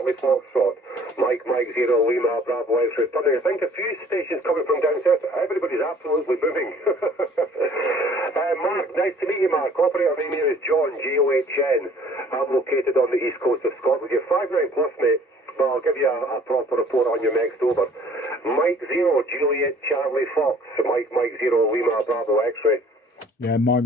Charlie Foxtrot, Mike 0 Lima Bravo X-ray. Turning, I think a few stations coming from down south. Everybody's absolutely moving. Mark, nice to meet you, Mark. Operator name here is John, G-O-H-N. I'm located on the east coast of Scotland. You're 5'9" plus, mate. But I'll give you a proper report on your next over. Mike 0 Juliet Charlie Fox, Mike 0 Lima Bravo X-ray. Yeah, Mike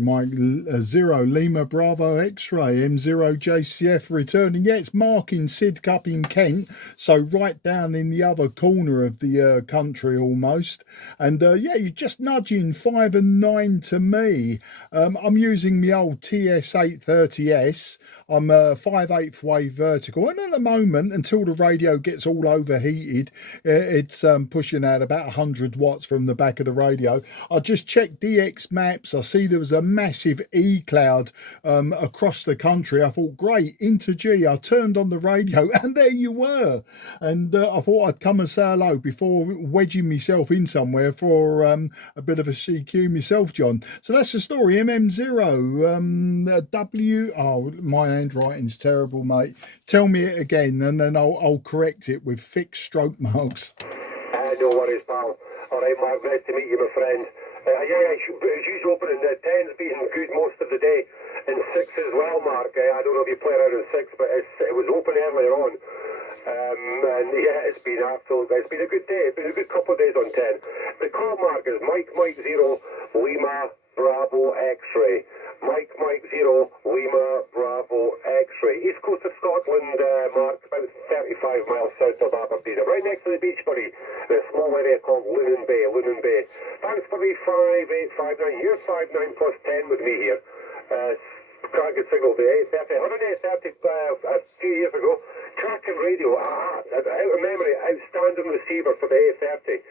0 Lima Bravo X-ray, M0JCF returning. Yeah, it's Mark in Sidcup in Kent, so right down in the other corner of the country almost. And yeah, you're just nudging 5 and 9 to me. I'm using the old TS830S. I'm 5/8 wave vertical, and at the moment, until the radio gets all overheated, it's pushing out about 100 watts from the back of the radio. I just checked DX maps. I see there was a massive E cloud across the country. I thought, great, interG. I turned on the radio, and there you were. And I thought I'd come and say hello before wedging myself in somewhere for a bit of a CQ myself, John. So that's the story. MM0W. Oh, my handwriting's terrible, mate. Tell me it again, and then I'll correct it with fixed stroke marks. No worries, pal. All right, Mark, nice to meet you, my friend. Yeah, as usual, opening 10's been good most of the day, and 6 as well, Mark. I don't know if you play around in 6, but it was open earlier on. And yeah, it's been a good day. It's been a good couple of days on 10. The call, Mark, is Mike 0 Lima Bravo X-ray. Mike 0 Lima Bravo X-ray. East coast of Scotland, Mark, about 35 miles south of Aberdeen. Right next to the beach, buddy. In a small area called Lunan Bay. Thanks for the 5859. You're 5'9" plus 10 with me here. Cracking signal to 830. 130 a few years ago. Cracking radio. Out of memory, outstanding receiver for the 830.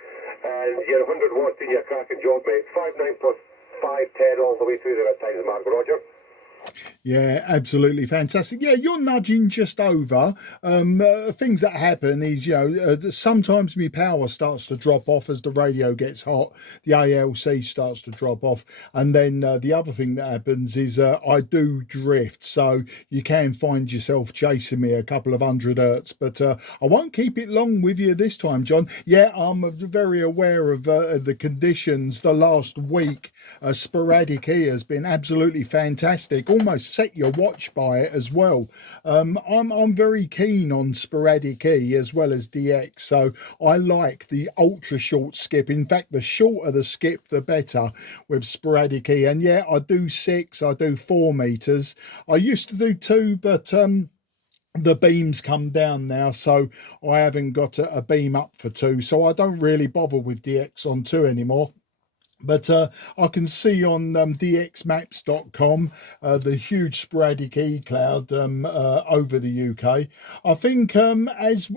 And you're 100 watts in your cracking job, mate. 5'9" plus 5'10" all the way through there at times, Mark. Roger. Yeah, absolutely fantastic. Yeah, you're nudging just over. Things that happen is, sometimes my power starts to drop off as the radio gets hot. The ALC starts to drop off. And then the other thing that happens is I do drift. So you can find yourself chasing me a couple of 100 hertz. But I won't keep it long with you this time, John. Yeah, I'm very aware of the conditions. The last week, sporadic E has been absolutely fantastic. Almost set your watch by it as well. I'm very keen on sporadic E as well as DX, so I like the ultra short skip. In fact, the shorter the skip, the better with sporadic E. And yeah, I do 6, I do 4 meters. I used to do 2, but the beams come down now, so I haven't got a beam up for 2, so I don't really bother with DX on 2 anymore. But I can see on dxmaps.com the huge sporadic E cloud over the UK. I think as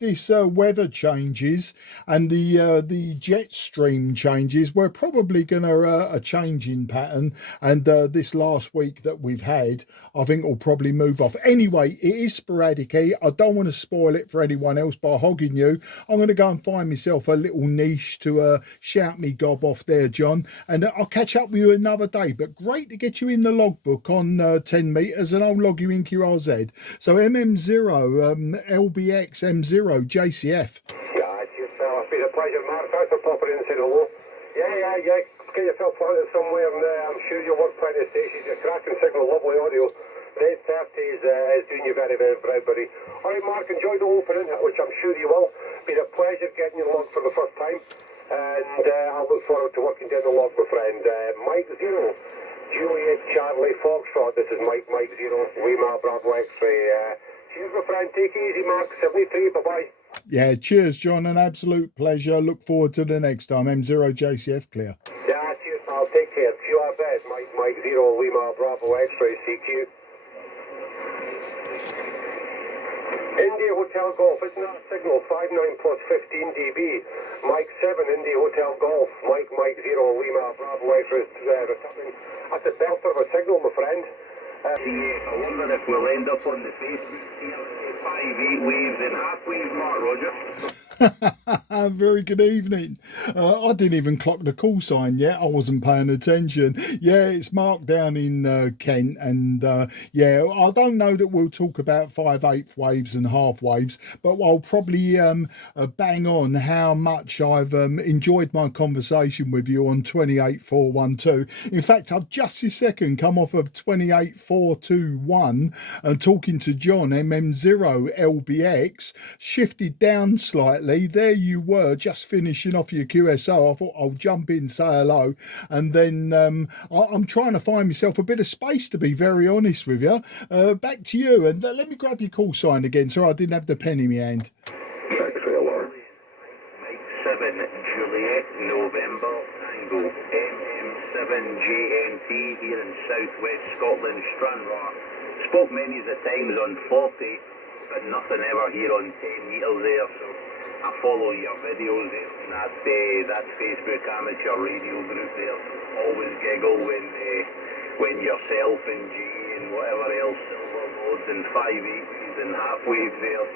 this weather changes and the jet stream changes, we're probably going to a change in pattern. And this last week that we've had, I think will probably move off. Anyway, it is sporadic E. I don't want to spoil it for anyone else by hogging you. I'm going to go and find myself a little niche to shout me gob off there, John, and I'll catch up with you another day. But great to get you in the logbook on 10 meters, and I'll log you in QRZ. So MM0LBX M0JCF. Yeah, it's been a pleasure, Mark. Thanks for popping in and saying hello. Yeah. Get yourself planted somewhere, and I'm sure you'll work plenty of stations. You're cracking signal, lovely audio. The 830 is doing you very, very proud, buddy. All right, Mark, enjoy the opening, which I'm sure you will. Been a pleasure getting you log for the first time. And I look forward to working down the log, my friend. Mike 0, Juliet Charlie Foxtrot. This is Mike 0, Lima Bravo X-ray. Cheers, my friend. Take it easy, Mark. 73. Bye-bye. Yeah, cheers, John. An absolute pleasure. Look forward to the next time. M0JCF clear. Yeah, cheers, pal. Take care. QRZ, Mike 0, Lima Bravo X-ray, CQ. India Hotel Golf, isn't that a signal? 5'9" plus 15 dB. Mike 7, India Hotel Golf. Mike 0, Lima Bravo X-ray returning. That's a belter of a signal, my friend. I wonder if we'll end up on the face 5-8 waves and half waves, Mark, Roger. Very good evening. I didn't even clock the call sign yet. I wasn't paying attention. Yeah, it's Mark down in Kent, and yeah, I don't know that we'll talk about 5/8 waves and half waves, but I'll probably bang on how much I've enjoyed my conversation with you on 28412. In fact, I've just this second come off of 28421 and talking to John MM0LBX, shifted down slightly. There you were, just finishing off your QSO. I thought I'll jump in, say hello, and then I'm trying to find myself a bit of space, to be very honest with you. Back to you, and let me grab your call sign again, so I didn't have the pen in my hand. 7 Juliet November Tango MM7JNT here in southwest Scotland, Stranraer. Spoke many of the times on 40, but nothing ever here on 10 metres there, so I follow your videos there on that Facebook amateur radio group there. Always giggle when yourself and G and whatever else, silver modes and 5/8s and half waves there.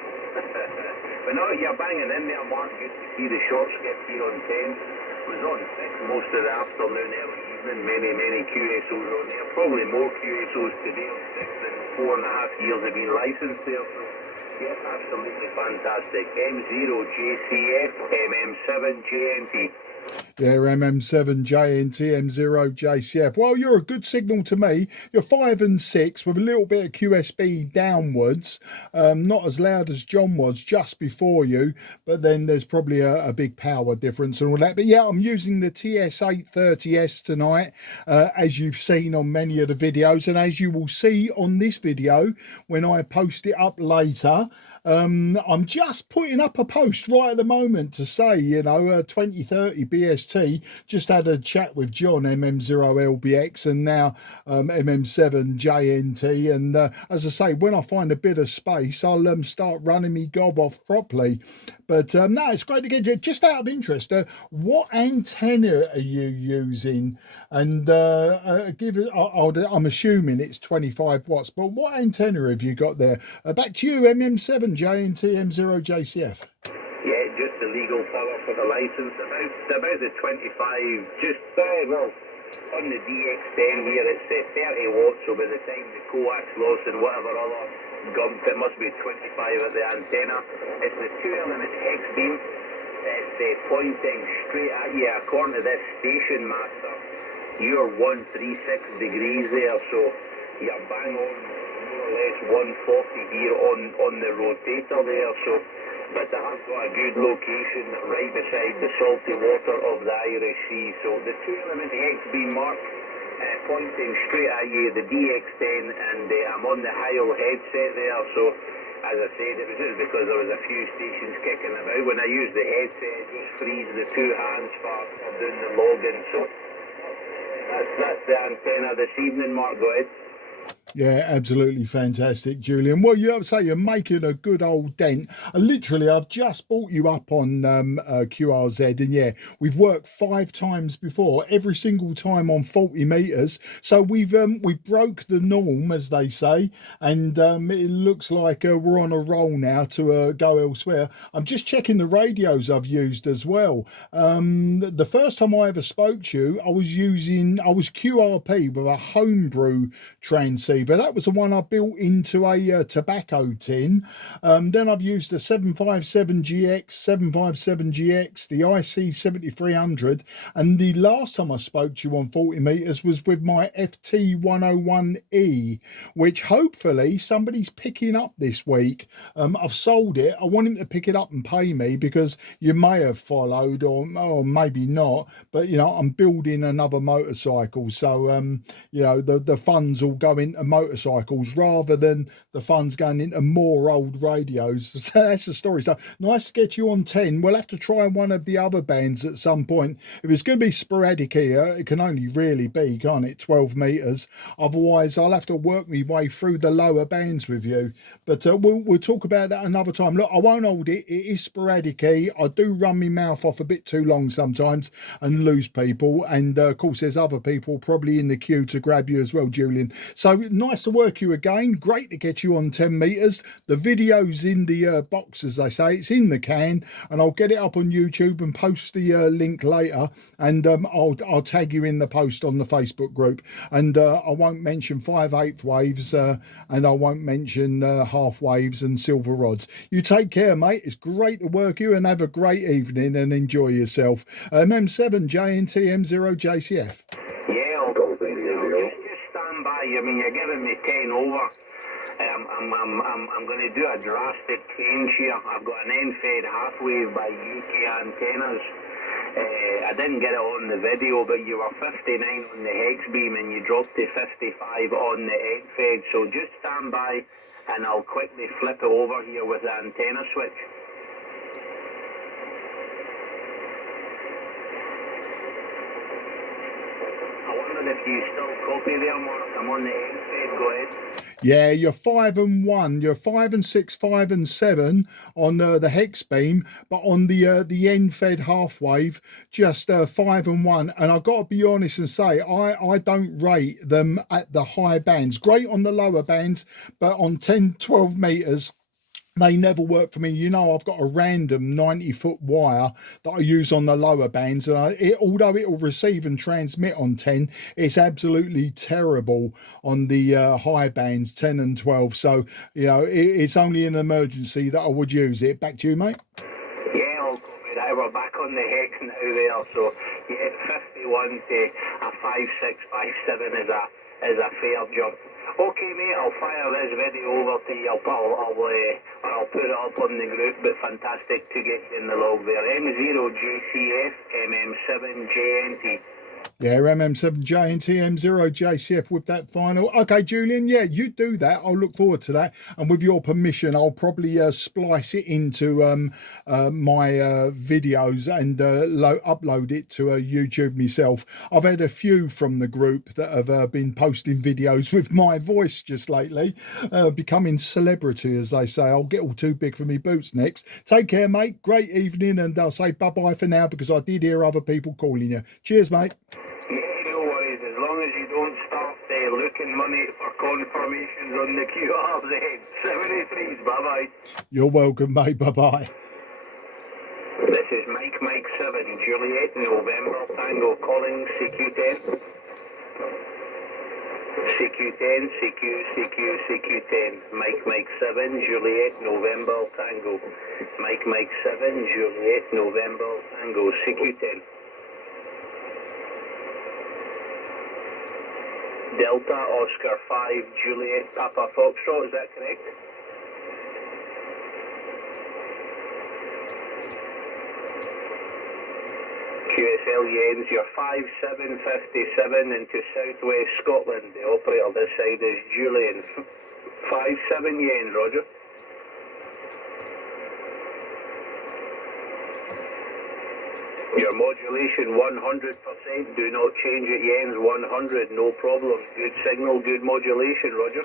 But no, you're banging in there, Mark. Good to see the short skip here on 10. Was on 6 most of the afternoon, early evening. Many QSOs on there. Probably more QSOs today on 6 than 4.5 years have been licensed there. So, yeah, absolutely fantastic. M0JCF, MM7JNT. Yeah, MM7JNT, M0JCF. Well, you're a good signal to me. You're 5 and 6 with a little bit of QSB downwards. Not as loud as John was just before you, but then there's probably a big power difference and all that. But yeah, I'm using the TS830S tonight, as you've seen on many of the videos, and as you will see on this video when I post it up later. I'm just putting up a post right at the moment to say, 2030 BST. Just had a chat with John, MM0LBX, and now MM7JNT. And as I say, when I find a bit of space, I'll start running me gob off properly. But no, it's great to get you. Just out of interest, what antenna are you using? And I'm assuming it's 25 watts, but what antenna have you got there? Back to you, MM7JNT, M0JCF. Yeah, just the legal power for the license. About the 25, just, well, on the DX10 here, it's 30 watts, so by the time the coax loss and whatever other gump, it must be 25 at the antenna. It's the 2-element hex beam. It's pointing straight at you. According to this station master, you're 136 degrees there, so you're bang on more or less 140 here on the rotator there. So, but they have got a good location right beside the salty water of the Irish Sea. So the 2-element hex beam, Mark, pointing straight at you, the DX10, and I'm on the Heil headset there. So as I said, it was just because there was a few stations kicking about. When I use the headset, it just frees the two hands for doing the logging. So that's the antenna this evening, Mark. Go ahead. Yeah, absolutely fantastic, Julian. Well, you have to say you're making a good old dent. Literally, I've just brought you up on QRZ, and yeah, we've worked 5 times before, every single time on 40 meters. So we've broke the norm, as they say, and it looks like we're on a roll now to go elsewhere. I'm just checking the radios I've used as well. The first time I ever spoke to you, I was QRP with a homebrew transceiver. That was the one I built into a tobacco tin. Then I've used the 757GX, 757GX, the IC7300, and the last time I spoke to you on 40 meters was with my FT101E, which hopefully somebody's picking up this week. I've sold it. I want him to pick it up and pay me, because you may have followed, or maybe not, but I'm building another motorcycle, so the funds will go into motorcycles rather than the funds going into more old radios. So that's the story. So nice to get you on 10. We'll have to try one of the other bands at some point. If it's going to be sporadic here, it can only really be, can't it, 12 meters. Otherwise I'll have to work my way through the lower bands with you, but we'll talk about that another time. Look, I won't hold it. It is sporadic. I do run my mouth off a bit too long sometimes and lose people, and of course there's other people probably in the queue to grab you as well, Julian. So nice to work you again. Great to get you on 10 meters. The video's in the box, as they say. It's in the can, and I'll get it up on YouTube and post the link later. And I'll tag you in the post on the Facebook group. And I won't mention 5/8 waves, and I won't mention half waves and silver rods. You take care, mate. It's great to work you, and have a great evening and enjoy yourself. MM7JNT M0JCF. Yeah, just stand by. I mean, you're giving me 10 over. I'm going to do a drastic change here. I've got an end-fed half-wave by UK Antennas. I didn't get it on the video, but you were 59 on the hex beam and you dropped to 55 on the egg-fed. So just stand by and I'll quickly flip it over here with the antenna switch. I wonder if you still copy there, Mark. I'm on the egg-fed. Go ahead. Yeah, you're 5 and 1. You're 5 and 6, 5 and 7 on the hex beam, but on the end fed half wave, just 5 and 1. And I've got to be honest and say, I don't rate them at the high bands. Great on the lower bands, but on 10, 12 meters, they never work for me. You know, I've got a random 90-foot wire that I use on the lower bands, and although it will receive and transmit on 10, it's absolutely terrible on the high bands, 10 and 12. So, you know, it's only an emergency that I would use it. Back to you, mate. Yeah, I'll copy that. We're back on the hex now there. So, yeah, 51 to a 5.6, 5.7 is a fair jump. Okay, mate, I'll fire this video over to you. I'll put it up on the group, but fantastic to get you in the log there. M0JCF, MM7JNT. Yeah, MM7JNT, M0JCF with that final. Okay, Julian, yeah, you do that. I'll look forward to that. And with your permission, I'll probably splice it into my videos and upload it to YouTube myself. I've had a few from the group that have been posting videos with my voice just lately, becoming celebrity, as they say. I'll get all too big for me boots next. Take care, mate. Great evening, and I'll say bye-bye for now because I did hear other people calling you. Cheers, mate. No worries, as long as you don't start looking money for confirmations on the QRZ. 73s, bye-bye. You're welcome, mate. Bye-bye. This is Mike 7, Juliet, November, Tango, calling CQ10. CQ10, CQ10. Mike 7, Juliet, November, Tango. Mike 7, Juliet, November, Tango, CQ10. Delta Oscar 5 Juliet Papa Foxtrot, is that correct? QSL Yens, you're 5757 into Southwest Scotland. The operator this side is Julian. 57 Yens, Roger. Your modulation 100%, do not change it, Jens, 100, no problem. Good signal, good modulation, Roger.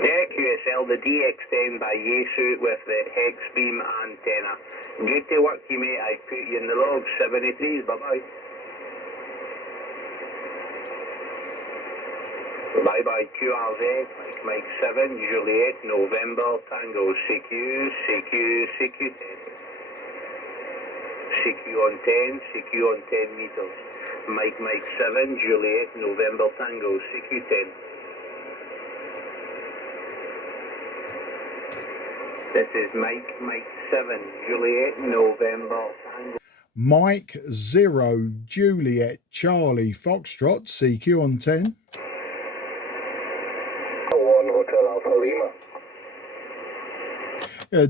Yeah, QSL, the DX10 by Yaesu with the hex beam antenna. Good to work you, mate. I put you in the log, 73s, bye-bye. Bye-bye, QRZ, Mike 7, Juliet, November, Tango, CQ 10. CQ on 10 meters. Mike 7, Juliet, November, Tango, CQ 10. This is Mike 7, Juliet, November, Tango. Mike 0, Juliet, Charlie, Foxtrot, CQ on 10.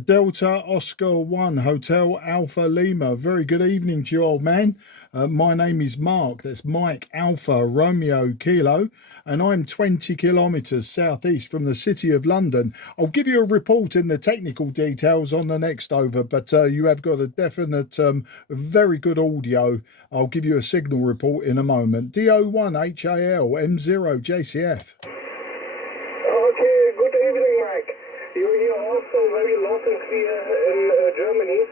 Delta Oscar 1 Hotel Alpha Lima. Very good evening to you, old man. My name is Mark. That's Mike Alpha Romeo Kilo, and I'm 20 kilometres southeast from the city of London. I'll give you a report in the technical details on the next over, but you have got a definite, very good audio. I'll give you a signal report in a moment. DO1 HAL M0JCF. Okay, good evening, Mike. You're here also very loud and clear in Germany.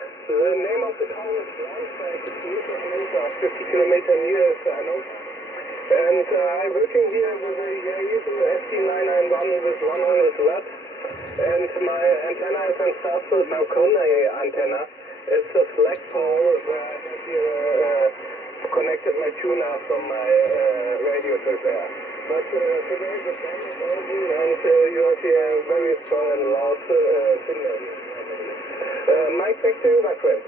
kilometer near Fano. And I'm working here with a Yaesu ST991 with 100 watt. And my antenna is a Starfield Marconi antenna. It's a flagpole where I have here connected my tuner from my radio to there. But today the fan is open and you have here a very strong and loud signal. Mike, back to you, my friend.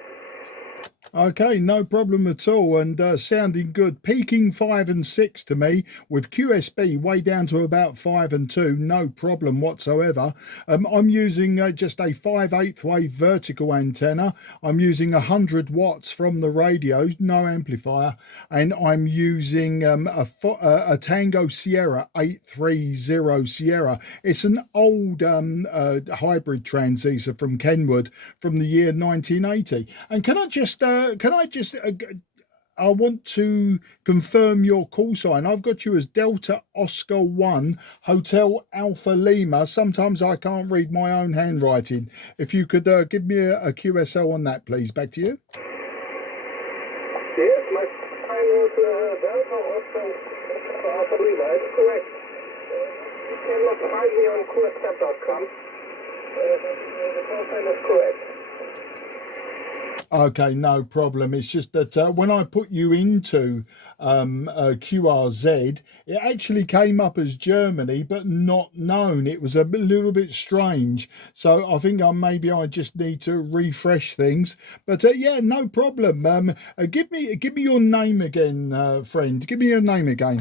Okay, no problem at all, and sounding good. Peaking 5 and 6 to me, with QSB way down to about 5 and 2, no problem whatsoever. I'm using just a 5/8 wave vertical antenna. I'm using 100 watts from the radio, no amplifier, and I'm using a Tango Sierra 830 Sierra. It's an old hybrid transceiver from Kenwood from the year 1980. And I want to confirm your call sign. I've got you as Delta Oscar 1 Hotel Alpha Lima. Sometimes I can't read my own handwriting. If you could give me a QSL on that, please. Back to you. Yes, my sign is Delta Oscar Alpha Lima. It's correct. You cannot find me on QSL.com. The call sign is correct. Okay, no problem. It's just that when I put you into QRZ, it actually came up as Germany, but not known. It was a little bit strange. So I think maybe I just need to refresh things. But yeah, no problem. Give me your name again, friend. Give me your name again.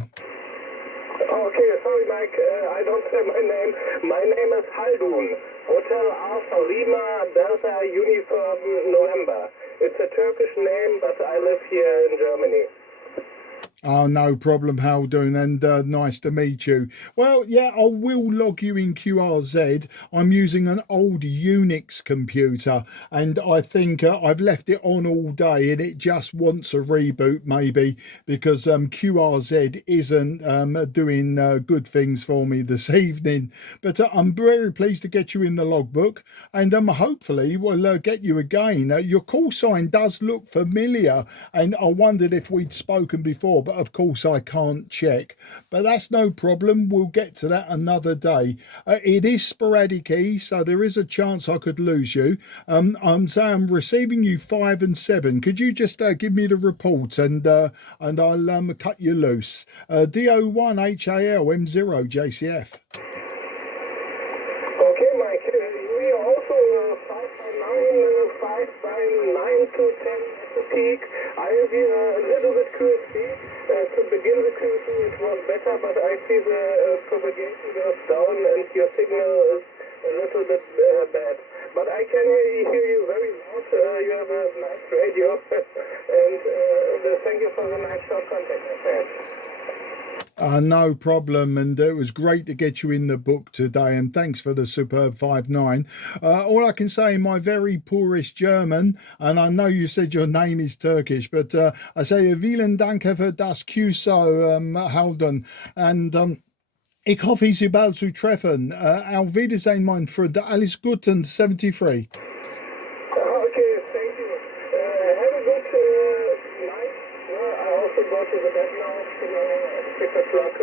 Okay, sorry, Mike. I don't say my name. My name is Haldun. Hotel Alpha Lima Delta Uniform November. It's a Turkish name, but I live here in Germany. Oh, no problem, Haldun, and nice to meet you. Well, yeah, I will log you in QRZ. I'm using an old Unix computer, and I think I've left it on all day, and it just wants a reboot, maybe, because QRZ isn't doing good things for me this evening. But I'm very pleased to get you in the logbook, and hopefully we'll get you again. Your call sign does look familiar, and I wondered if we'd spoken before, but of course I can't check, but that's no problem. We'll get to that another day. It is sporadic, so there is a chance I could lose you. I'm saying I'm receiving you 5 and 7. Could you just give me the report and I'll cut you loose. DO1 HAL M0JCF. Okay, Mike. We are also 5 by 9 to 10 at the peak. I have here a little bit QSB. To begin the QSB it was better, but I see the propagation goes down and your signal is a little bit bad. But I can hear you very loud. You have a nice radio. And thank you for the nice short contact, my friend. No problem, and it was great to get you in the book today, and thanks for the superb 5-9. All I can say in my very poorest German, and I know you said your name is Turkish, but I say vielen Dank für das QSO, Haldun, and ich hoffe, Sie bald zu treffen. Auf Wiedersehen, mein Freund. Alles Gute und 73. Okay, thank you. Have a good night. I also go to the bed now. 6 o'clock, I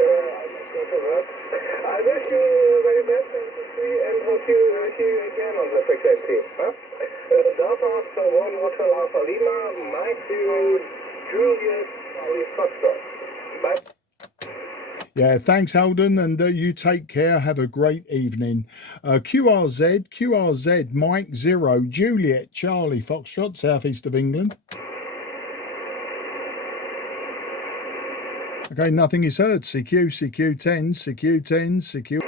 must go to work. I wish you very best and hope you see you again on the frequency. Delta Oscar 1 Hotel Alpha Lima, Mike 0 Julius Charlie Foxtrot. Bye. Yeah, thanks, Haldun, and you take care. Have a great evening. QRZ, Mike 0, Juliet, Charlie, Foxtrot, southeast of England. Okay, nothing is heard. CQ10, CQ10.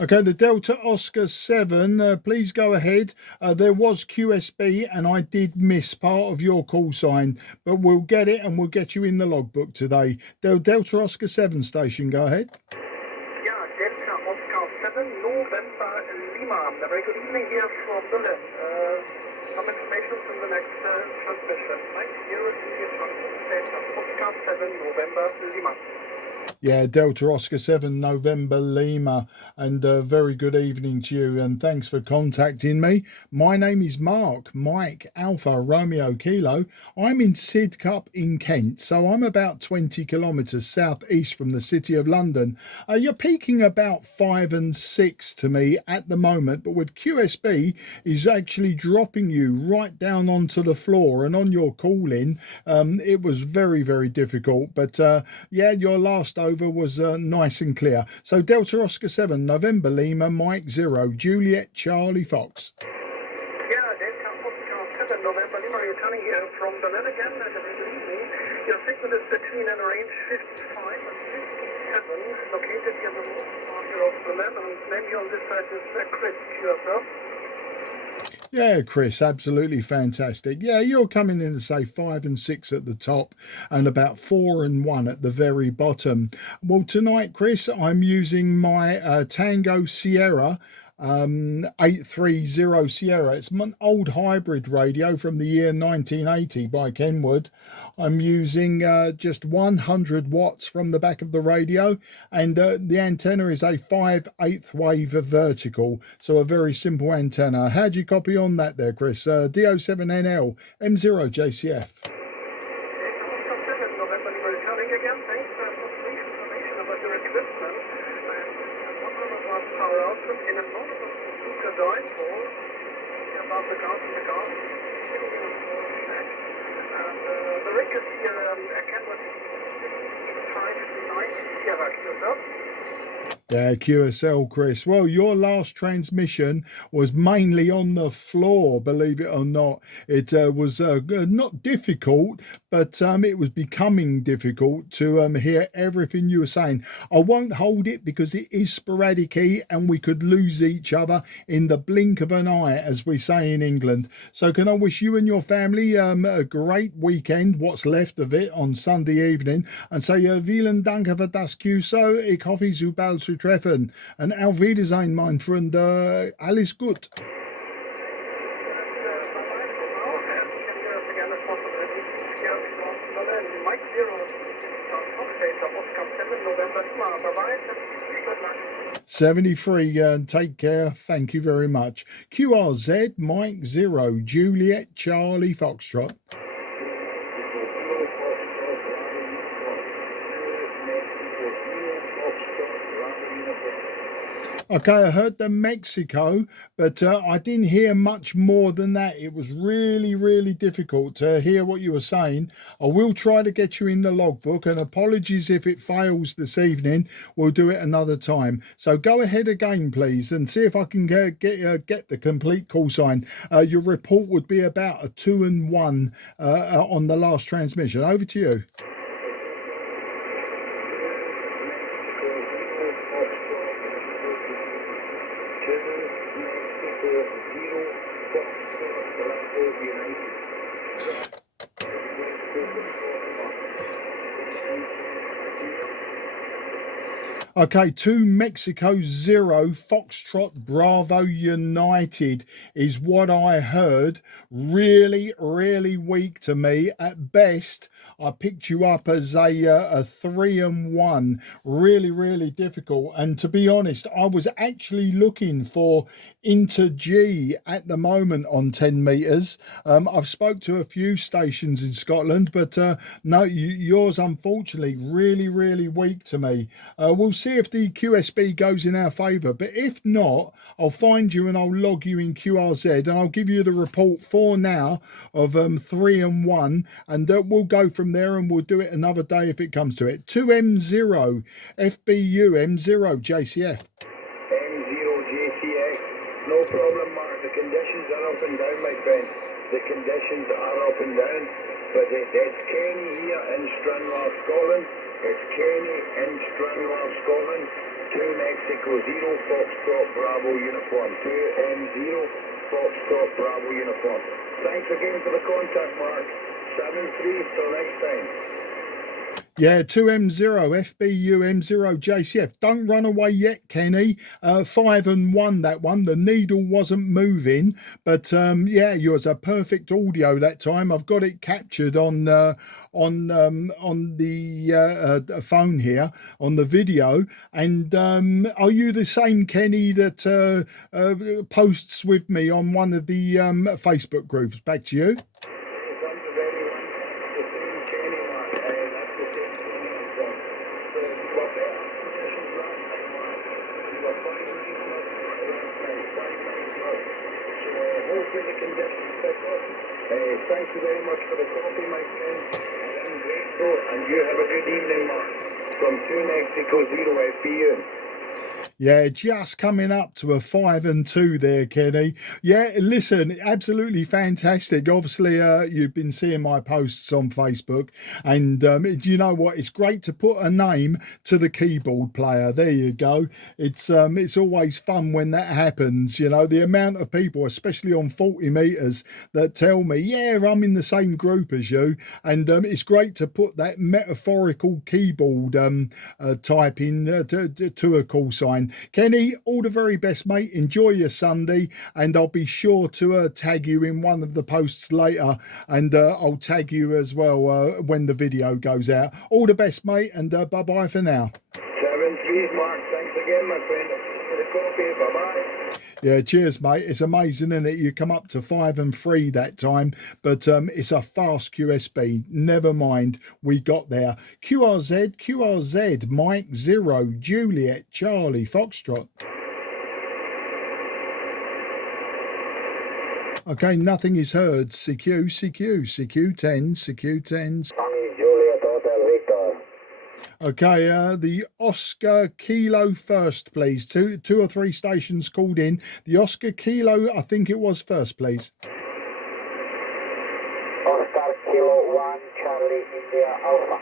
Okay, the Delta Oscar 7, please go ahead. There was QSB, and I did miss part of your call sign, but we'll get it, and we'll get you in the logbook today. Delta Oscar 7 station, go ahead. Yeah, Delta Oscar 7, November Lima. Very good evening here from Berlin. Some information from the next transmission. Mike 0 Delta Oscar 7, November Lima. Yeah, Delta Oscar 7 November Lima, and very good evening to you, and thanks for contacting me. My name is Mark, Mike Alpha Romeo Kilo. I'm in Sidcup in Kent, so I'm about 20 kilometres southeast from the City of London. You're peaking about 5 and 6 to me at the moment, but with QSB is actually dropping you right down onto the floor, and on your call-in, it was very, very difficult, but yeah, your last over was nice and clear. So Delta Oscar 7 November Lima Mike 0 Juliet Charlie Fox. Yeah, Delta Oscar 7 November Lima, you're turning here from Berlin again. Good evening. Your signal is between in range 55 and 57, located in the north part of Berlin, and maybe on this side is Chris yourself. Yeah, Chris, absolutely fantastic. Yeah, you're coming in to say 5 and 6 at the top and about 4 and 1 at the very bottom. Well, tonight, Chris, I'm using my Tango Sierra 830 Sierra. It's an old hybrid radio from the year 1980 by Kenwood. I'm using just 100 watts from the back of the radio, and the antenna is a 5/8 wave vertical, so a very simple antenna. How do you copy on that there, Chris? DO7NL M0JCF. Yeah, QSL, Chris. Well, your last transmission was mainly on the floor, believe it or not. It was not difficult, but it was becoming difficult to hear everything you were saying. I won't hold it because it is sporadic, and we could lose each other in the blink of an eye, as we say in England. So can I wish you and your family a great weekend, what's left of it, on Sunday evening, and say vielen Dank für das QSO. Ich hoffe, Sie bald zu treffen. Und auf Wiedersehen, mein Freund. Alles gut. '73, take care. Thank you very much. QRZ Mike 0 Juliet Charlie Foxtrot. Okay, I heard the Mexico, but I didn't hear much more than that. It was really, really difficult to hear what you were saying. I will try to get you in the logbook, and apologies if it fails this evening. We'll do it another time. So go ahead again, please, and see if I can get the complete call sign. Your report would be about a 2 and 1 on the last transmission. Over to you. Okay, 2 Mexico 0 Foxtrot Bravo United is what I heard. Really, really weak to me. At best, I picked you up as a 3 and 1. Really, really difficult. And to be honest, I was actually looking for interG at the moment on 10 metres. I've spoke to a few stations in Scotland, but no, yours unfortunately really, really weak to me. We'll see if the QSB goes in our favour, but if not, I'll find you and I'll log you in QRZ, and I'll give you the report for now of 3 and 1, and we'll go from there, and we'll do it another day if it comes to it. 2M0FBU M0JCF. M0JCF, no problem, Mark. The conditions are up and down, my friend. The conditions are up and down, but it's Kenny here in Stranraer, Scotland. It's Kenny in Stranraer, Scotland. 2 Mexico 0 Foxtrot Bravo uniform. 2M0 Foxtrot Bravo uniform. Thanks again for the contact, Mark. 7-3 till next time. Yeah, 2M0FBU M0JCF. Don't run away yet, Kenny. 5-1 that one. The needle wasn't moving, but yeah, yours a perfect audio that time. I've got it captured on the phone here on the video. And are you the same Kenny that posts with me on one of the Facebook groups? Back to you. Thank you very much for the coffee, my friend. I'm grateful, and you have a good evening, Mark, from 2M0FBU. Yeah, just coming up to a 5-2 there, Kenny. Yeah, listen, absolutely fantastic. Obviously, you've been seeing my posts on Facebook, and you know what? It's great to put a name to the keyboard player. There you go. It's always fun when that happens. You know, the amount of people, especially on 40 meters, that tell me, yeah, I'm in the same group as you, and it's great to put that metaphorical keyboard type in to a call sign. Kenny, all the very best, mate. Enjoy your Sunday, and I'll be sure to tag you in one of the posts later, and I'll tag you as well when the video goes out. All the best, mate, and bye-bye for now. 7-3, Mark. Thanks again, my friend, for the coffee. Bye-bye. Yeah, cheers, mate. It's amazing, isn't it? You come up to 5-3 that time, but it's a fast QSB. Never mind, we got there. QRZ, Mike 0, Juliet, Charlie, Foxtrot. Okay, nothing is heard. CQ 10. Juliet Hotel Victor. Okay, the Oscar Kilo first, please. Two or three stations called in. The Oscar Kilo, I think it was first, please. Oscar Kilo 1 Charlie India Alpha.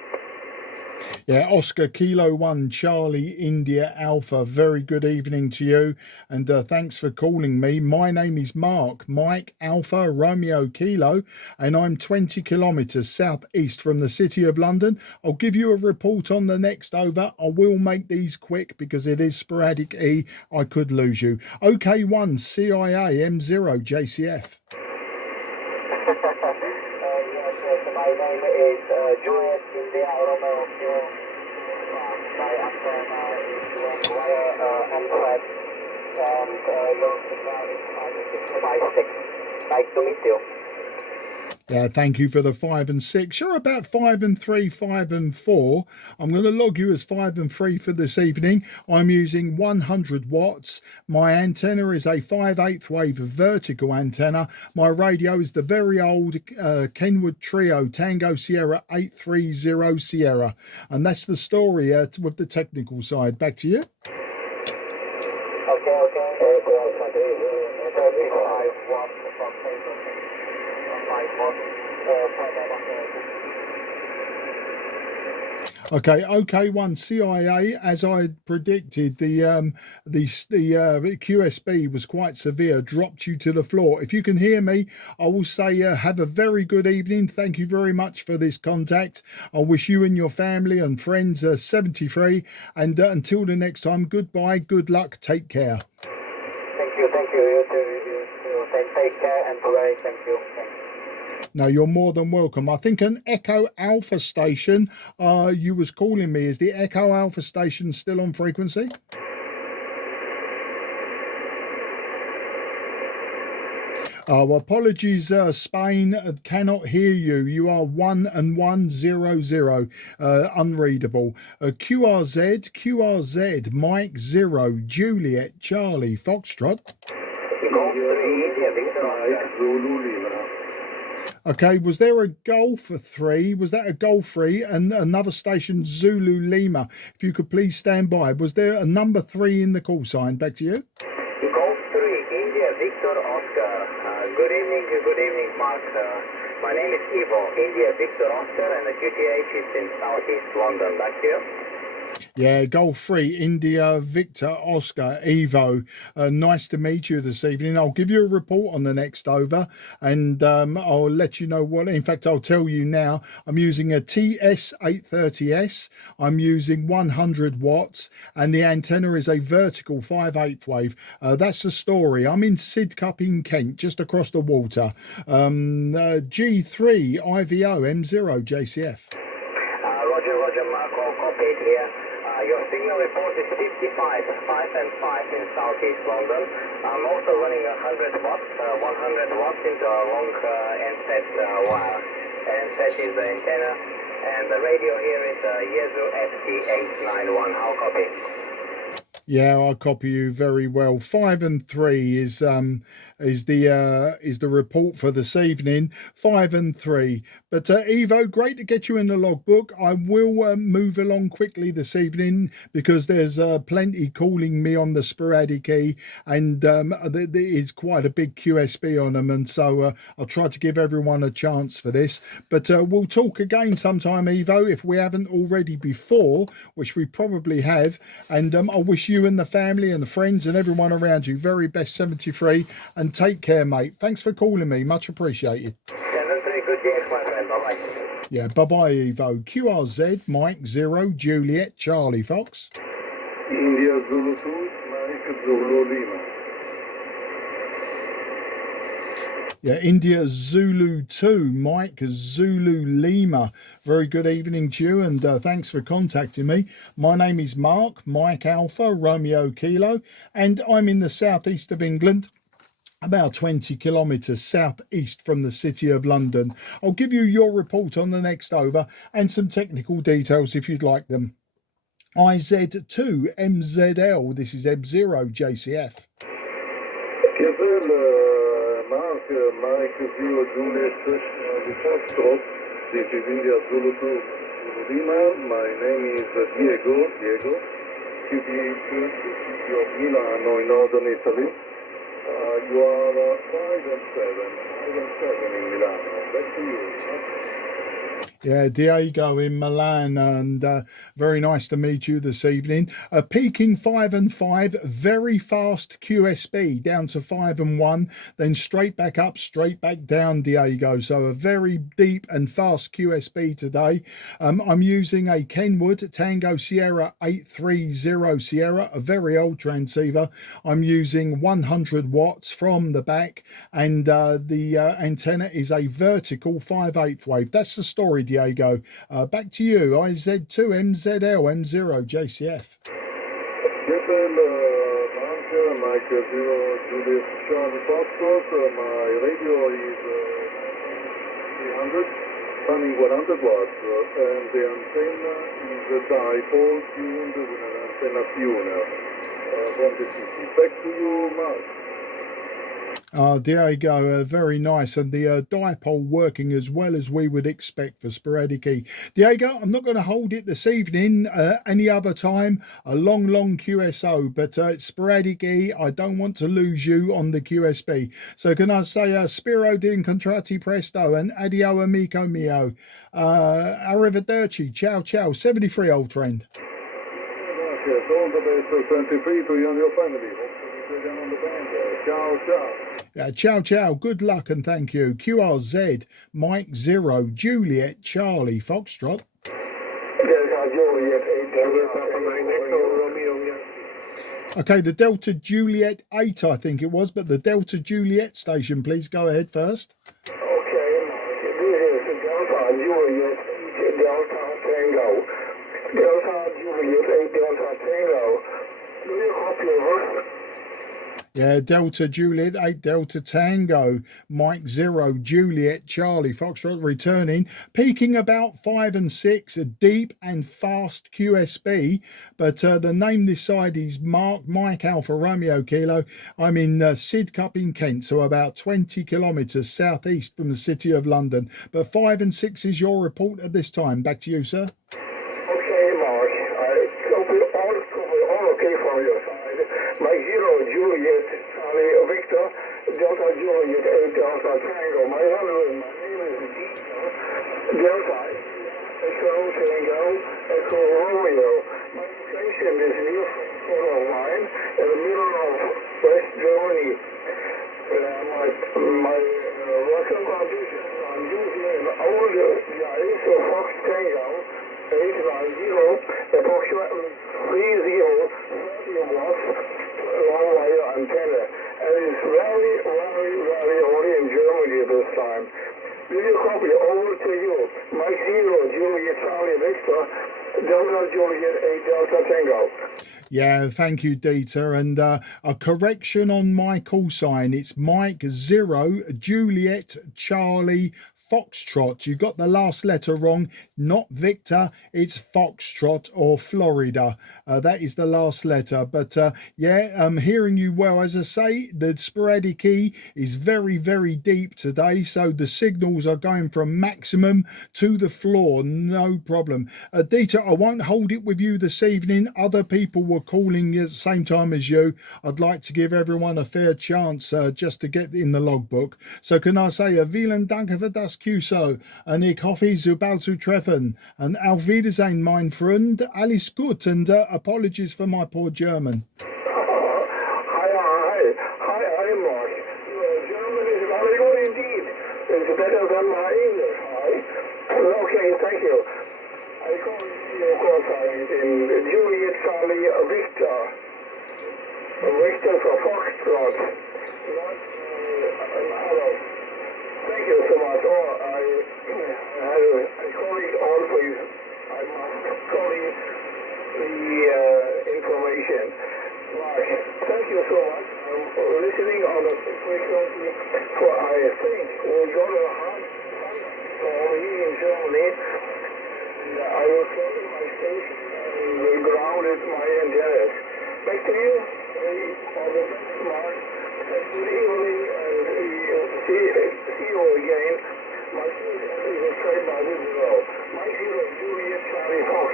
Yeah, Oscar Kilo 1 Charlie India Alpha. Very good evening to you, and thanks for calling me. My name is Mark, Mike Alpha Romeo Kilo, and I'm 20 kilometres southeast from the City of London. I'll give you a report on the next over. I will make these quick because it is sporadic E. I could lose you. OK1 CIA M0 JCF. Yes, my name is Juliet India Romeo Kilo. My antenna is via M-Flat, and your signal is 5656. Nice to meet you. Yeah, thank you for the 5 and 6. You're about 5 and 3, 5 and 4. I'm going to log you as 5 and 3 for this evening. I'm using 100 watts. My antenna is a 5/8 wave vertical antenna. My radio is the very old Kenwood Trio Tango Sierra 830 Sierra. And that's the story with the technical side. Back to you. Okay. 35 watts from Facebook. 5 watts. Okay, OK1 CIA, as I predicted, the QSB was quite severe, dropped you to the floor. If you can hear me, I will say have a very good evening. Thank you very much for this contact. I wish you and your family and friends 73, and until the next time, goodbye, good luck, take care. Thank you. You take care and pray. Thank you. No, you're more than welcome. I think an Echo Alpha station you was calling me. Is the Echo Alpha station still on frequency? Oh, apologies, Spain, cannot hear you. You are 1-100, unreadable. QRZ, Mike 0, Juliet, Charlie, Foxtrot. Okay, was there a Golf 3? Was that a Golf 3 and another station, Zulu Lima? If you could please stand by. Was there a number 3 in the call sign? Back to you. Golf 3, India, Victor, Oscar. Good evening, Mark. My name is Ivo, India, Victor, Oscar, and the QTH is in southeast London. Back to you. Yeah, Golf 3, India, Victor, Oscar, Evo. Nice to meet you this evening. I'll give you a report on the next over, and I'll let you know what. In fact, I'll tell you now. I'm using a TS830S. I'm using 100 watts, and the antenna is a vertical 5/8 wave. That's the story. I'm in Sidcup in Kent, just across the water. G3 IVO M0 JCF. Roger, Marco, copied here. Your signal report is 55, 5 and 5 in southeast London. I'm also running 100 watts, 100 watts into a long NSET wire. NSET is the antenna, and the radio here is Yezu FD891. How copy? Yeah, I copy you very well. 5 and 3 is the report for this evening. 5 and 3. But Evo, great to get you in the logbook. I will move along quickly this evening because there's plenty calling me on the sporadic E, and there is quite a big QSB on them, and so I'll try to give everyone a chance for this. But we'll talk again sometime, Evo, if we haven't already before, which we probably have. And I wish you and the family and the friends and everyone around you very best 73, and take care, mate. Thanks for calling me, much appreciated. Yeah, that's very good. Yes, my friend. Bye-bye. Yeah, bye-bye, Evo. QRZ, Mike 0, Juliet, Charlie Fox. India Zulu 2, Mike Zulu Lima. Yeah, India Zulu 2, Mike Zulu Lima. Very good evening to you, and thanks for contacting me. My name is Mark, Mike Alpha, Romeo Kilo, and I'm in the southeast of England, about 20 kilometres southeast from the city of London. I'll give you your report on the next over and some technical details if you'd like them. IZ2MZL, this is M0 JCF. Mark, Mike 0 Juliet, Foxtrot. This is India Zulu 2, Zulu Lima. My name is Diego, QB8 of Milano in northern Italy. You are 5 and 7 in Milano. Back to you. Yeah, Diego in Milan, and very nice to meet you this evening. Peaking 5 and 5, very fast QSB down to 5 and 1, then straight back up, straight back down, Diego. So a very deep and fast QSB today. I'm using a Kenwood Tango Sierra 830 Sierra, a very old transceiver. I'm using 100 watts from the back, and the antenna is a vertical 5/8 wave. That's the story, Diego. Back to you, IZ2MZL M0 JCF. Mike 0 Juliet Charlie Foxtrot. My radio is 300, running 100 watts, and the antenna is a dipole tuned with an antenna tuner from the city. Back to you, Mark. Diego, very nice, and the dipole working as well as we would expect for sporadic E. Diego, I'm not going to hold it this evening, any other time, a long QSO, but it's sporadic E. I don't want to lose you on the QSB. So can I say Spiro di Incontrati Presto and Adio Amico Mio. Arrivederci, ciao, 73, old friend. Yes, all the best for 23 to you and your family. Hopefully you're on the band. Ciao. Good luck and thank you. QRZ, Mike 0, Juliet, Charlie, Foxtrot. Okay, the Delta Juliet 8, I think it was, but the Delta Juliet station, please go ahead first. Okay, this is Delta Juliet 8 Delta Tango. Delta Juliet 8 Delta Tango. Do you copy over? Yeah, Delta Juliet 8 Delta Tango, Mike 0 Juliet Charlie Foxtrot returning, peaking about 5 and 6, a deep and fast QSB, but the name this side is Mike Alpha Romeo Kilo. I'm in Sidcup in Kent, so about 20 kilometres southeast from the city of London, but 5 and 6 is your report at this time. Back to you, sir. Okay, Mark, all okay from your side. Mike 0 Juliet Charlie Victor Delta Juliet 8 Delta Tango. My name is Delta Echo Tango Echo Romeo. My approximately 30 watts long wire antenna, and it's very, very, very only in Germany this time. Video copy over to you. Mike 0, Juliet Charlie Victor, Delta Juliet 8 Delta Tango. Yeah, thank you, Dieter. And a correction on my call sign. It's Mike 0, Juliet Charlie Foxtrot. You got the last letter wrong, not Victor, it's Foxtrot or Florida. That is the last letter. But yeah, I'm hearing you well. As I say, the sporadic key is very, very deep today. So the signals are going from maximum to the floor. No problem. Dieter, I won't hold it with you this evening. Other people were calling at the same time as you. I'd like to give everyone a fair chance just to get in the logbook. So can I say a vielen Dank für das QSO und ich hoffe, Sie bald zu treffen. And auf Wiedersehen, mein Freund. Alles gut, and apologies for my poor German. Hi, Mark. German is very good indeed. It's better than my English. Okay, thank you. I call your call sign in Juliet Charlie Victor. Victor for Foxtrot. Not hello. Thank you so much. I call it all for you. I must call you the information. Mark, thank you so much. I'm listening on the frequency for, I think, we got a hard storm here in Germany. I was closing my station and grounded my antennas. Back to you. All the best, Mark. Good evening, and see you again. My station is a straight by this row. My hero, Juliet Charlie Fox.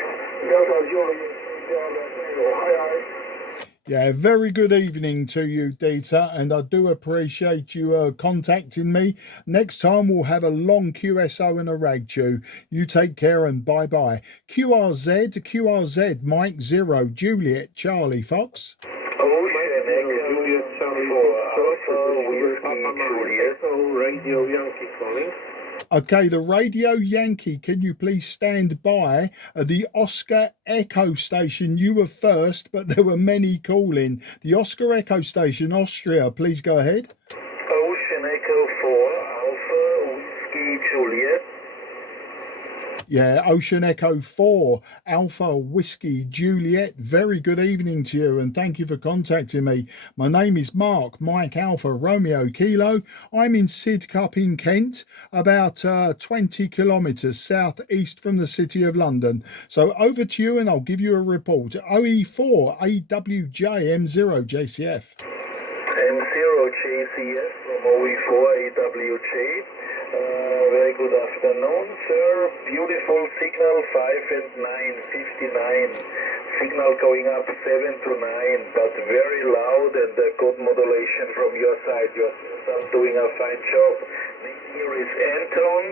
Delta Juliet, Delta Tango. Hi. Yeah, very good evening to you, Dieter, and I do appreciate you contacting me. Next time we'll have a long QSO and a rag chew. You take care and bye-bye. QRZ, Mike 0, Juliet, Charlie Fox. Juliet Charlie Fox, Radio Yankee calling. Okay, the Radio Yankee, can you please stand by? The Oscar Echo station, you were first, but there were many calling. The Oscar Echo station, Austria, please go ahead. Ocean Echo 4, Alpha Whiskey Juliet. Yeah, Ocean Echo 4, Alpha Whiskey Juliet. Very good evening to you, and thank you for contacting me. My name is Mark, Mike Alpha Romeo Kilo. I'm in Sidcup in Kent, about 20 kilometres southeast from the city of London. So over to you, and I'll give you a report. OE4 AWJ M0JCF. M0JCF from OE4 AWJ. Very good afternoon, sir. Beautiful signal 5 and 9, 59. Signal going up 7 to 9, but very loud and good modulation from your side. You're doing a fine job. Here is Anton,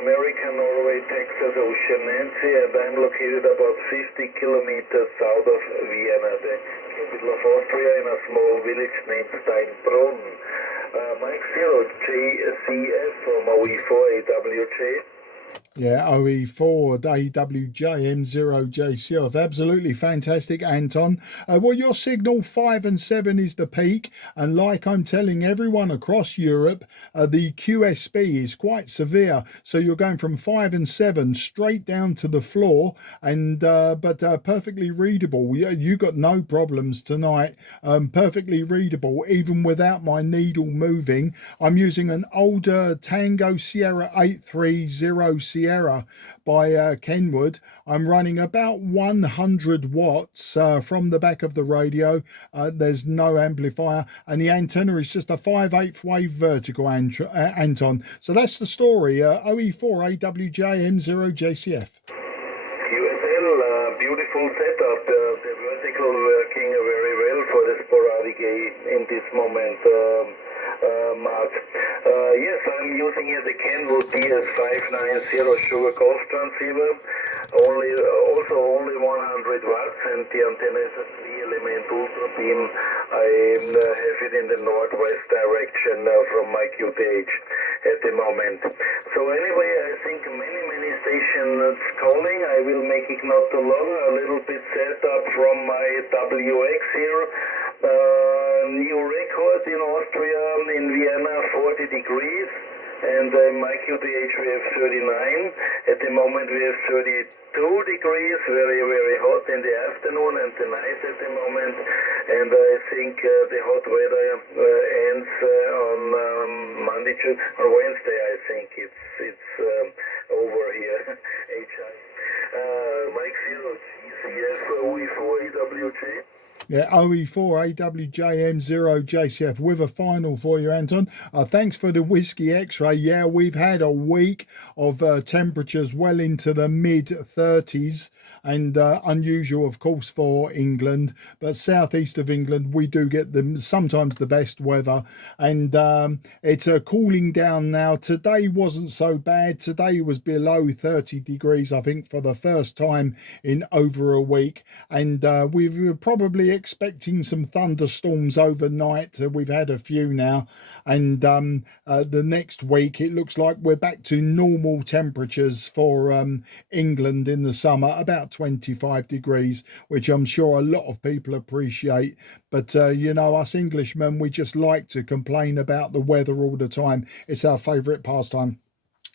American Norway, Texas, Ocean Nancy, and I'm located about 50 kilometers south of Vienna, the capital of Austria, in a small village named Steinbrunn. Mike 0 JCF from OE4 AWJ. Yeah, OE4 AWJ M0JCF. Absolutely fantastic, Anton. Well, your signal 5 and 7 is the peak, and like I'm telling everyone across Europe, the QSP is quite severe. So you're going from 5 and 7 straight down to the floor, and but perfectly readable. You got no problems tonight. Perfectly readable, even without my needle moving. I'm using an older Tango Sierra 830 Sierra by Kenwood. I'm running about 100 watts from the back of the radio. There's no amplifier, and the antenna is just a 5/8 wave vertical, Anton. So that's the story. OE4 AWJ M0JCF. QSL, beautiful setup. The vertical working very well for the sporadic in this moment. Mark. Yes, I'm using here the Kenwood DS590 Sugar Golf transceiver. Only 100 watts, and the antenna is a 3-element ultra beam. I have it in the northwest direction from my QTH at the moment. So anyway, I think many stations calling. I will make it not too long. A little bit setup from my WX here. New record in Austria, in Vienna, 40 degrees. And my QTH we have 39. At the moment we have 32 degrees, very, very hot in the afternoon and the night at the moment. And I think the hot weather ends on Monday, on Wednesday. I think it's over here. HI. Mike 0 GCF OE4EWJ. Yeah, OE4AWJM0JCF with a final for you, Anton. Thanks for the whiskey X-ray. Yeah, we've had a week of temperatures well into the mid-30s and unusual, of course, for England. But southeast of England, we do get sometimes the best weather. And it's cooling down now. Today wasn't so bad. Today was below 30 degrees, I think, for the first time in over a week. And we've probably expecting some thunderstorms overnight. We've had a few now, and the next week it looks like we're back to normal temperatures for England in the summer, about 25 degrees, which I'm sure a lot of people appreciate. But you know, us Englishmen, we just like to complain about the weather all the time. It's our favourite pastime.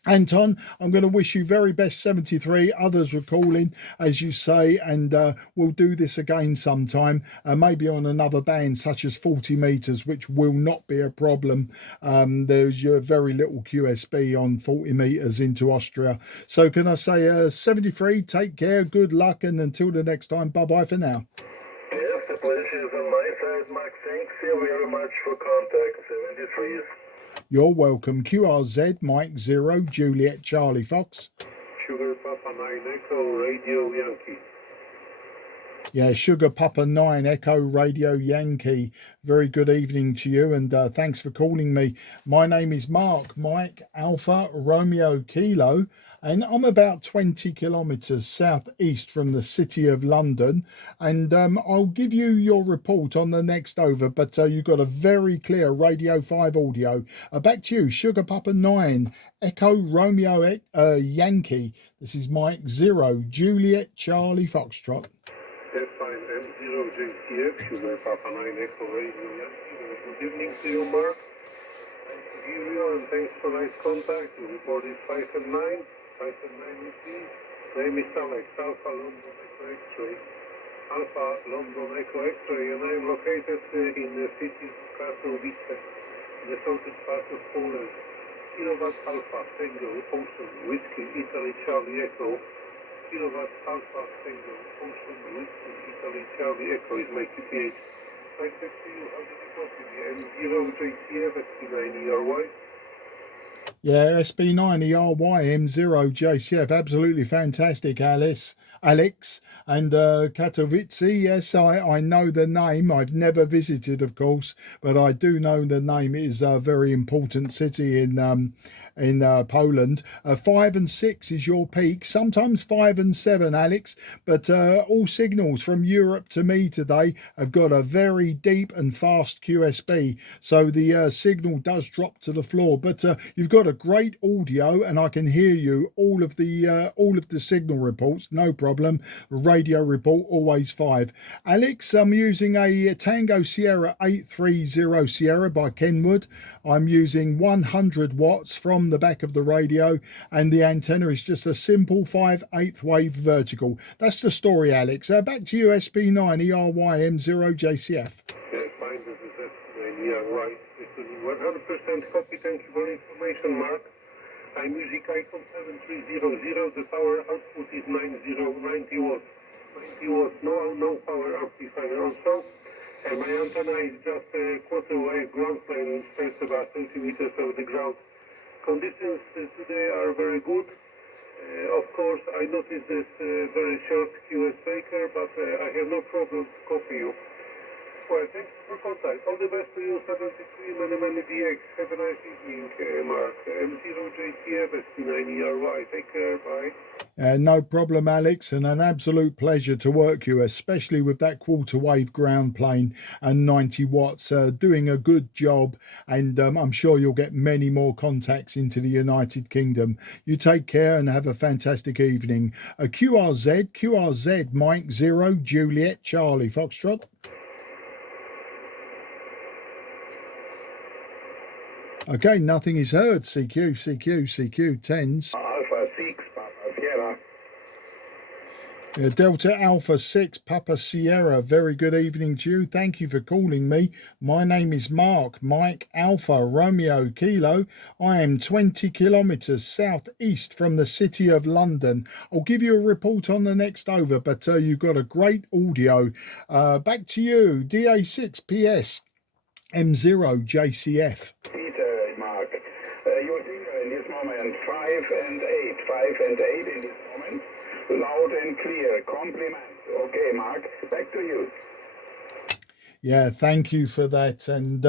Anton, I'm going to wish you very best 73. Others were calling, as you say, and we'll do this again sometime, maybe on another band such as 40 meters, which will not be a problem. There's very little QSB on 40 meters into Austria. So can I say 73, take care, good luck, and until the next time, bye-bye for now. Yes, the pleasure is on my side, Max. Thanks very much for contact. 73. You're welcome. QRZ, Mike 0, Juliet, Charlie Fox. Sugar Papa 9 Echo, Radio Yankee. Yeah, Sugar Papa 9 Echo Radio Yankee. Very good evening to you, and thanks for calling me. My name is Mark, Mike Alpha Romeo Kilo, and I'm about 20 kilometres southeast from the city of London. And I'll give you your report on the next over, but you've got a very clear Radio 5 audio. Back to you, Sugar Papa 9 Echo Romeo Yankee. This is Mike 0, Juliet Charlie Foxtrot. MM0JNT, Sugar Papa 9 Echo Radio Yankee. Good evening to you, Mark. Nice to hear you, and thanks for nice contact. The report is 5 and 9. 5 and 9 with me. Name is Alex, Alpha London Echo X-ray. Alpha London Echo X-ray, and I am located in the city of Katowice, in the southern part of Poland. Kilowatt Alpha Tango Ocean Whiskey Italy Charlie Echo. Kilowatt Alpha Tango Ocean Whiskey Italy Charlie Echo is my QTH. Right back to you, how did you copy me? M0JCF SpE9ERY. Yeah, SpE9ERY M0JCF, absolutely fantastic, Alex. And Katowice, yes, I know the name. I've never visited, of course, but I do know the name. It is a very important city in Poland. 5 and 6 is your peak, sometimes 5 and 7, Alex, but all signals from Europe to me today have got a very deep and fast QSB, so the signal does drop to the floor, but you've got a great audio and I can hear you, all of the signal reports, no problem. Radio report always 5. Alex, I'm using a Tango Sierra 830 Sierra by Kenwood. I'm using 100 watts from the back of the radio, and the antenna is just a simple 5/8 wave vertical. That's the story, Alex. Back to you, SpE9ERY M0JCF. Yes, fine, this is SpE9ERY. It's 100% copy. Thank you for the information, Mark. I'm using icon 7300. The power output is 90 watts. 90 watts, no power amplifier also. And my antenna is just a quarter wave ground plane, stands about 30 meters over the ground. Conditions today are very good. Of course, I noticed this very short QS breaker, but I have no problem to copy you. Well, thanks for contact. All the best to you, 73 MM0LBX. Have a nice evening, Mark. M0JTF, ST9ERY. Take care, bye. No problem, Alex, and an absolute pleasure to work you, especially with that quarter wave ground plane and 90 watts, doing a good job, and I'm sure you'll get many more contacts into the United Kingdom. You take care and have a fantastic evening. QRZ, Mike 0, Juliet, Charlie, Foxtrot. Okay, nothing is heard. CQ, 10s. Alpha 6, Papa Sierra. Delta Alpha 6, Papa Sierra, very good evening to you. Thank you for calling me. My name is Mark, Mike Alpha Romeo Kilo. I am 20 kilometres southeast from the city of London. I'll give you a report on the next over, but you've got a great audio. Back to you, DA6PS M0JCF. Peter, Mark. Your signal in this moment, 5 and 8 in this moment. Loud and clear, compliment. Okay, Mark, back to you. Yeah, thank you for that. And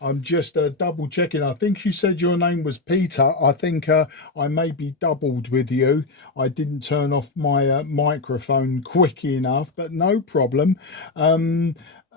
I'm just double checking. I think you said your name was Peter. I think I may be doubled with you. I didn't turn off my microphone quick enough, but no problem.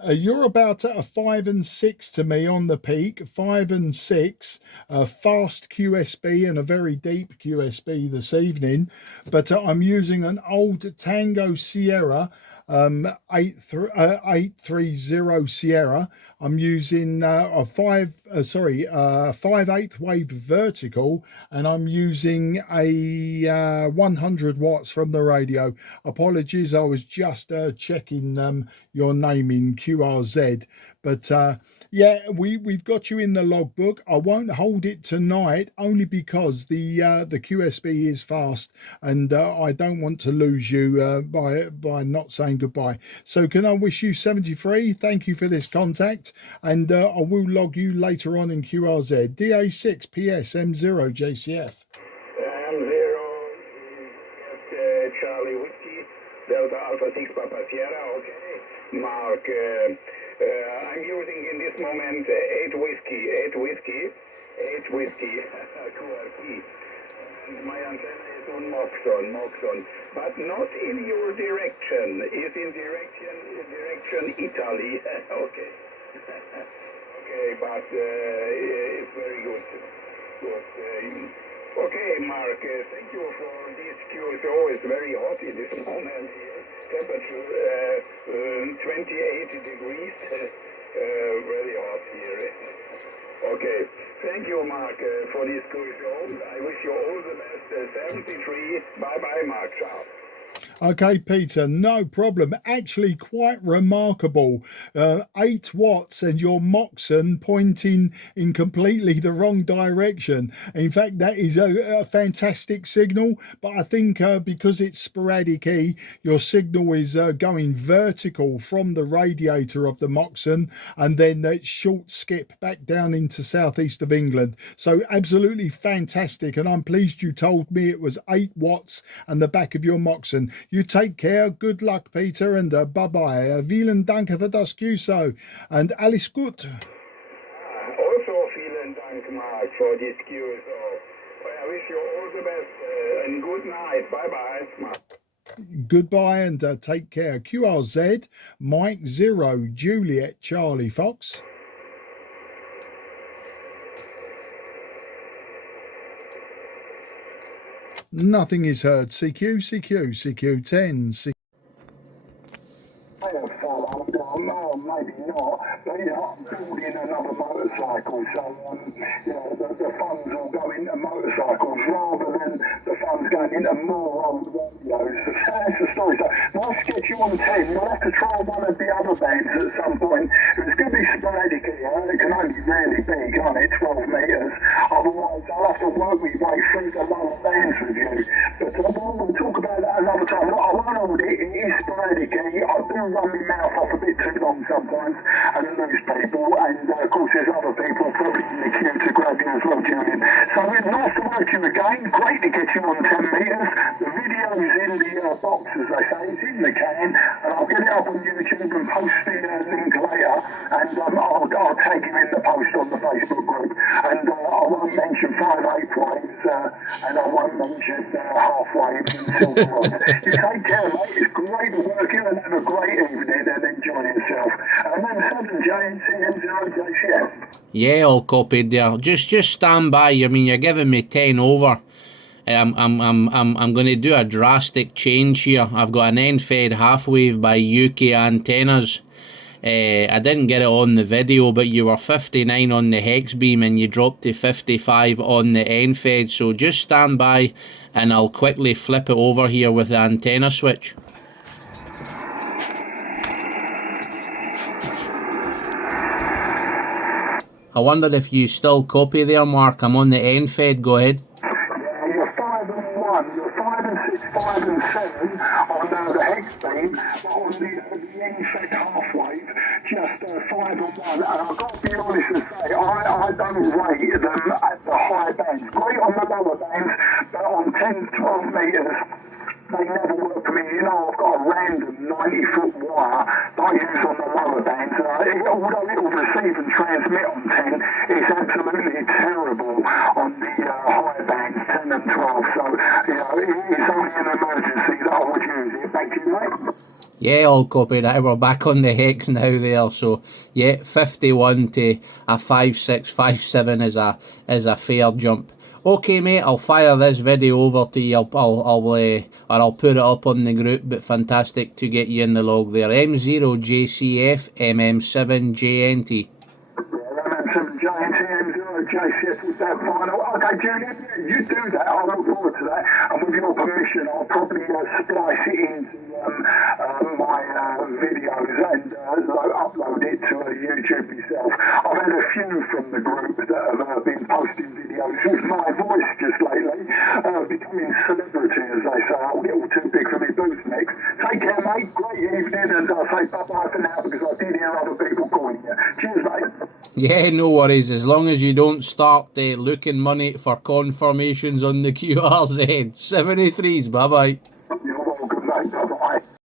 You're about at a 5 and 6 to me on the peak, 5 and 6, fast QSB and a very deep QSB this evening, but I'm using an old Tango Sierra 830 Sierra. I'm using a 5/8 wave vertical, and I'm using a 100 watts from the radio. Apologies, I was just checking your name in QRZ, but yeah, we've got you in the logbook. I won't hold it tonight, only because the QSB is fast, and I don't want to lose you by not saying goodbye. So can I wish you 73? Thank you for this contact, and I will log you later on in QRZ. DA6 PS M0 JCF. M0 is Charlie Whiskey, Delta Alpha 6 Papa Sierra. Okay, Mark. I'm using in this moment 8 whiskey, QRP. And my antenna is on Moxon, but not in your direction. It's in direction Italy. Okay. Okay, but it's very good. Okay, Mark, thank you for this QSO. It's very hot in this moment. Temperature 28 degrees. Very hot here. Okay, thank you, Mark, for this QSO. I wish you all the best. 73. Bye-bye, Mark. Ciao. Okay, Peter, no problem. Actually, quite remarkable. 8 watts and your Moxon pointing in completely the wrong direction. In fact, that is a fantastic signal, but I think because it's sporadic E, your signal is going vertical from the radiator of the Moxon, and then it's short skip back down into southeast of England. So absolutely fantastic, and I'm pleased you told me it was 8 watts and the back of your Moxon. You take care. Good luck, Peter, and bye-bye. Vielen Dank für das QSO, and alles gut. Also vielen Dank, Mark, for this QSO. I wish you all the best and good night. Bye-bye, Mark. Goodbye and take care. QRZ, Mike 0, Juliet, Charlie, Fox. Nothing is heard. CQ, 10. No, maybe not, but I'm building another motorcycle, so the funds will go into motorcycles rather than the funds going into more old radios. So that's the story. So nice to get you on 10. You'll have to try one of the other bands at some point. It's going to be sporadic here. It can only really be, can't it, 12 metres. Otherwise, I'll have to work my way through the lower bands with you. But we'll talk about that another time. I won't hold it. It is sporadic here. I do run my mouth off a bit too long sometimes and lose people, and of course there's other people probably in the queue to grab you as well, Julian. So it's nice to work you again. Great to get you on 10 metres. The video's in the box, as they say. It's in the can, and I'll get it up on YouTube and post the link later. and I'll tag you in the post on the Facebook group. And I won't mention 5/8 waves, and I won't mention half waves and silver rods. You take care, mate. It's great to work in, and have a great evening and enjoy yourself. MM7JNT, M0JCF. Yeah, all copied there. Just stand by. I mean, you're giving me 10 over. I'm going to do a drastic change here. I've got an end-fed half-wave by UK Antennas. I didn't get it on the video, but you were 59 on the hex beam and you dropped to 55 on the end-fed. So just stand by and I'll quickly flip it over here with the antenna switch. I wonder if you still copy there, Mark. I'm on the end-fed. Go ahead. You're 5 and 1, you're 5 and 6, 5 and 7 on the hex beam, but on the end-fed half-wave, just 5 and 1. And I've got to be honest and say, I don't rate them at the high bands. Great on the lower bands, but on 10, 12 metres, they never work for me. You know, I've got a random 90-foot wire that I use on the lower bands. Although it will receive and transmit on 10, it's absolutely terrible on the higher bands, 10 and 12. So, you know, it's only an emergency that I would use it. Thank you, mate. Yeah, all copied. We're back on the hex now there. So yeah, 51 to a 5.6, 5.7 is a fair jump. Okay, mate, I'll fire this video over to you. I'll put it up on the group. But fantastic to get you in the log there. M0JCF, MM7JNT. MM7JNT, M0JCF with that final. Okay, Julian, you do that. I look forward to that. And with your permission, I'll probably splice it into my videos and upload it to YouTube myself. I've had a few from the group that have been posting videos with my voice just lately, becoming celebrity, as they say. I'll get all too big for me boots next. Take care, mate. Great evening, and I'll say bye-bye for now because I did hear other people calling you. Cheers, mate. Yeah, no worries. As long as you don't start looking money for confirmations on the QRZ. 73s, bye-bye.